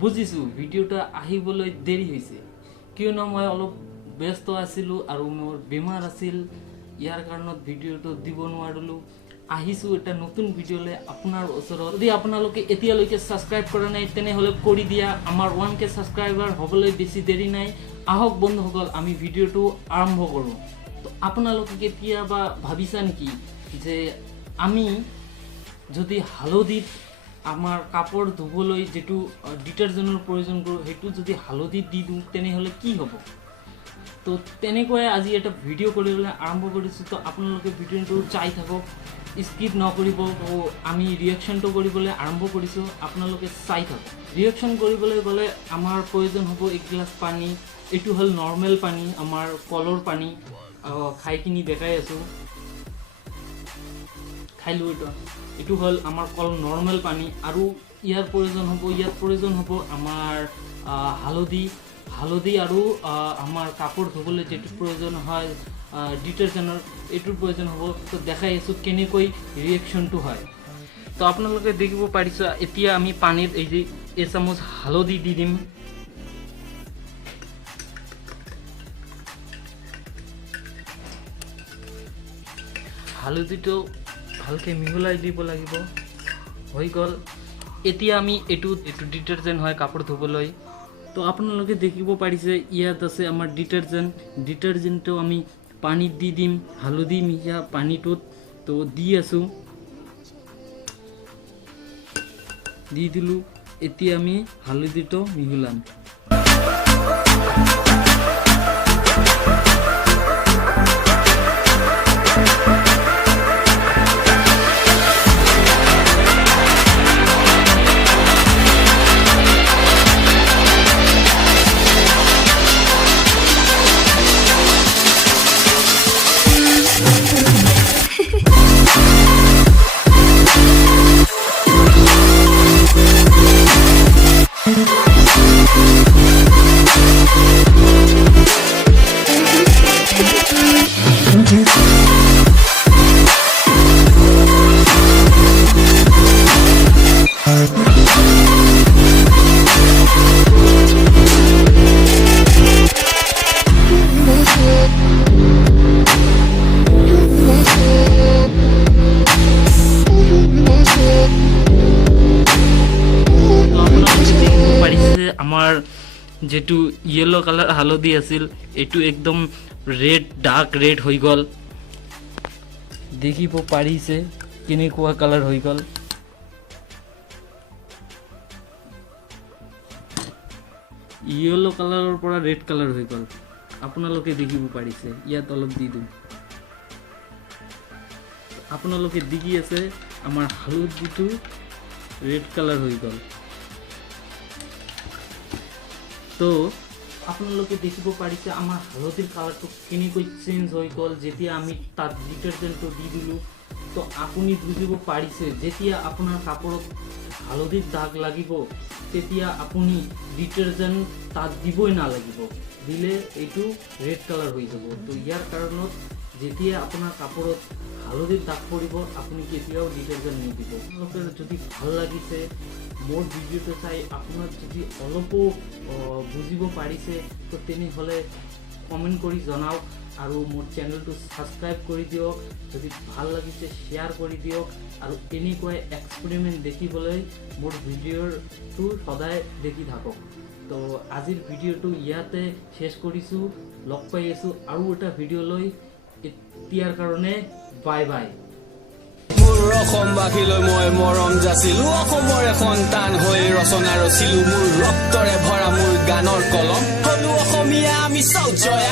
বুজিছো ভিডিওটা আহিবলৈ দেৰি হৈছে কিয়নো মই অলপ ব্যস্ত আছিলো আৰু মোৰ বেমাৰ আছিল ইয়াৰ কাৰণত ভিডিওটো দিব নোৱাৰিলো আহিছো এটা নতুন ভিডিওলে আপোনাৰ ওচৰত যদি আপোনালোকে এতিয়ালৈকে সাবস্ক্ৰাইব কৰা নাই তেনেহলে কৰি দিয়া আমাৰ 1k সাবস্ক্ৰাইবাৰ হ'বলৈ বেছি দেৰি নাই আহক বন্ধুসকল আমি ভিডিওটো আৰম্ভ কৰো তো আপোনালোকে কেতিয়াবা ভাবিছা নেকি যে আমি যদি হালধিত আমাৰ কাপড় ধুবলৈ যেটো ডিটাৰজেন্টৰ প্ৰয়োজন কৰো হেতু যদি হালধি দি দিও তেনেহলে কি হ'ব তো তেনেকৈ আজি এটা ভিডিও কৰিবলৈ আৰম্ভ কৰিছো তো আপোনালোকে ভিডিওটো চাই থাকক স্কিপ নকৰিব তো আমি ৰিঅ্যাকশনটো কৰিবলৈ আৰম্ভ কৰিছো আপোনালোকে চাই থাকক ৰিঅ্যাকশন কৰিবলৈ গলে আমাৰ প্ৰয়োজন হ'ব এক গ্লাস পানী এটো হল নৰমাল পানী আমাৰ কলৰ পানী খাই কিনি দেখাই আছো খাইলো এটো হল আমাৰ কল নৰমাল পানী আৰু ইয়াৰ প্ৰয়োজন হ'ব আমাৰ হালধি আৰু আমাৰ কাপড় ধুবলৈ যেটো প্ৰয়োজন হয় ডিটাৰজেন্টৰ এটোৰ প্ৰয়োজন হ'ব তো দেখাই আছো কেনেকৈ ৰিঅ্যাকশনটো হয় তো আপোনালোকে দেখিব পাৰিছে এতিয়া আমি পানীত এই যে এচামুচ হালধি দি দিম হালধিটো ভালকে মিহলাই দিব লাগিব হৈ গল এতিয়া আমি এটো ডিটারজেন্ট হয় কাপড় ধুবলৈ তো আপোনালোকে দেখিব পাৰিছে ইয়াত আছে আমাৰ ডিটারজেন্টটো আমি পানীত দি দিম হালধি মিহা পানীটোত তো দি আছো দি দিলু এতিয়া আমি হালধিটো মিহলাম আমাৰ যেটো ইয়েলো কালাৰ হালধি আছিল এটো একদম ৰেড ডাৰ্ক ৰেড হৈ গল দেখিব পাৰিছে কেনেকুৱা কালাৰ হৈ গল ইয়েলো কালাৰৰ পৰা ৰেড কালাৰ হৈ গল আপোনালোকে দেখিব পাৰিছে ইয়াত অলপ দি দিম আপোনালোকে দেখি আছে আমাৰ হালধিটো ৰেড কালাৰ হৈ গল তো আপোনালোকে দেখিব পাৰিছে আমাৰ হালধিৰ কালাৰটো কেনেকৈ চেঞ্জ হৈ গল যেতিয়া আমি তাত ডিটাৰজেন্টটো দি দিলু তো আপুনি বুজিব পাৰিছে যেতিয়া আপোনাৰ কাপড়ত হালধিৰ দাগ লাগিব তেতিয়া আপুনি ডিটারজেন্ট তাত দিবই না লাগিব দিলে এটো রেড কালার হৈ যাব তো ইয়াৰ কাৰণত যেতিয়া আপোনাৰ কাপড়ত হালধিৰ দাগ পৰিব আপুনি কেতিয়াও ডিটাৰজেন্ট নিদিব আপোনালোকৰ যদি ভাল লাগিছে মোৰ ভিডিওটো চাই আপনাৰ যদি অলপো বুঝিব পাৰিছে তো তেনেহলে কমেন্ট কৰি জনাওক আৰু মোৰ চ্যানেলটো সাবস্ক্ৰাইব কৰি দিয়ক যদি ভাল লাগিছে শেয়াৰ কৰি দিয়ক আৰু এনেকৈ এক্সপেৰিমেন্ট দেখিবলৈ মোৰ ভিডিওটো সদায় দেখি থাকক তো আজিৰ ভিডিওটো ইয়াতে শেষ কৰিছো লগ পাই আছো আৰু এটা ভিডিও লৈ এতিয়াৰ কাৰণে বাই বাই অসমবাসীলৈ মই মৰম যাচিলো অসমৰে সন্তান হৈ ৰচনা ৰচিলো মোৰ ৰক্তৰে ভৰা মোৰ গানৰ কলম হলো অসমীয়া আমি চৌ জয়